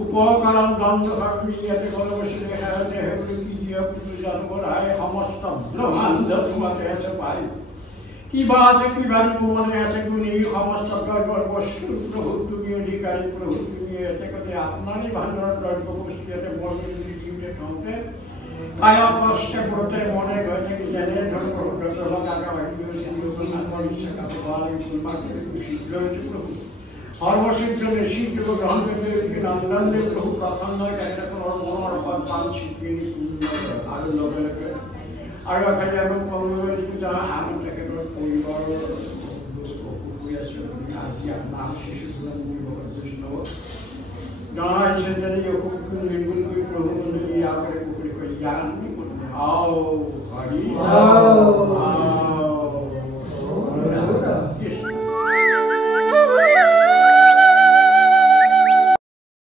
উপকরণ দ্বন্দ্ব ক্রিয়াতে বলবসে দেখা যাচ্ছে প্রিয় জন্মরায় সমস্ত ব্রহ্মাণ্ড তোমাতে আছে পাই কিবা আছে কিবা মনে আছে গুণী সমস্ত দ্রব্যর বস্তু প্রভু তুমি অধিকারী প্রভু তুমি এতে কথা আপনারই ভাণ্ডার দ্রব্য বস্তু এতে বর্গ যদি দিতে ঠকে কায় কষ্টে ব্রতে মনে ঘটে কি জানে ধর প্রভু ব্রত কাকা বাকি হয়েছে জগন্নাথ পরিষ্কার কাপড় ভালো ফুলমাকে শীঘ্র হয়েছে প্রভু সর্বশীঘ্র শীঘ্র গ্রহণ করতে নন্দন দেব প্রভু প্রসন্ন একটা কোনো মনোর ফল পান শিখিয়ে আরো লগে লগে আৰু এখানে আমি কংগ্রেস পূজা আমি তাকে পরিবার আজি আপনার শিশু ভগত বৈষ্ণব জানাইছেন যদি খুব নির্গুণ করে প্রভু মন্দির আগে পুকুরি করে জ্ঞান আও হরি